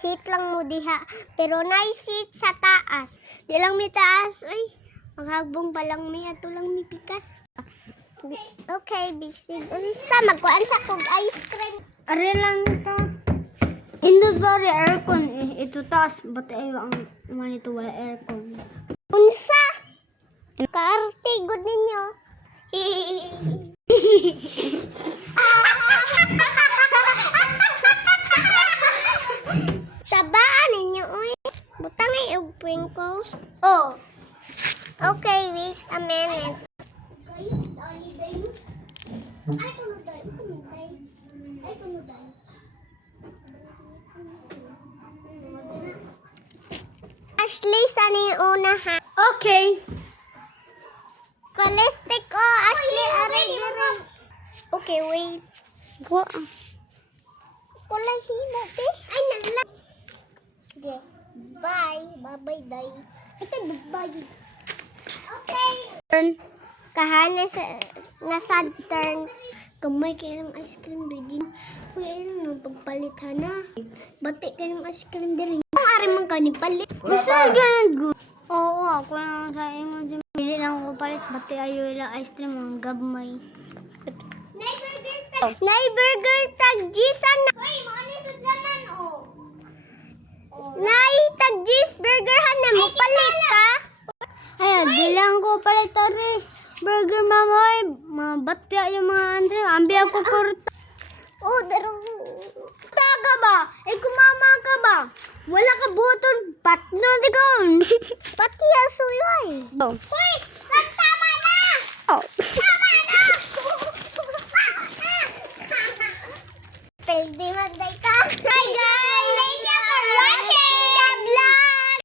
seat lang mo diha. Pero nice seat sa taas. Di lang mi taas. Uy, maghagbong pa lang mi. Ato lang mi pikas. Okay, bisig. Unsa, magkuhan sa kog ice cream. Are lang ta. Indot ba rin aircon? Ito taas. Ba't ayaw ang manito wala aircon? Unsa? Kaarte, good ninyo. Sabaan ninyo, uy. Butang ay og sprinkles. Oh. Okay, wait a minute. Ashley, saan yung una ha? Okay. Kolistik ko, Ashley, aray. Okay, wait. Go. Kulay himo, te. Ay, nalala. Okay. Bye. Bye-bye, day. Ito, bye. Okay. Turn. Kahana sa nasa turn. Kamay kayo ng ice cream, baby. Uy, ayun nang pagpalit na. Bati kayo ng ice cream din. Ang ari man ka ni palit. Basta ganun good. Oo, ako lang sa inyo. Pili lang ko palit. Bati ayaw ila ice cream. Ang gabmay. Nay burger tag Gisa na. Uy, mo ni sudanan oh. Nay tag Gis burger han na mo palit ka. Ay, di lang ko palit tari. Burger mamoy. Bati ayaw mga andre. Ambi ako kurta. Oh, daro. Taga ba? Kumama ka ba? Wala ka buton. Patno di ka. Pati asuyoy. Oh. Uy, tama na. Oh. Tama na. Pwede magday ka. Hi guys.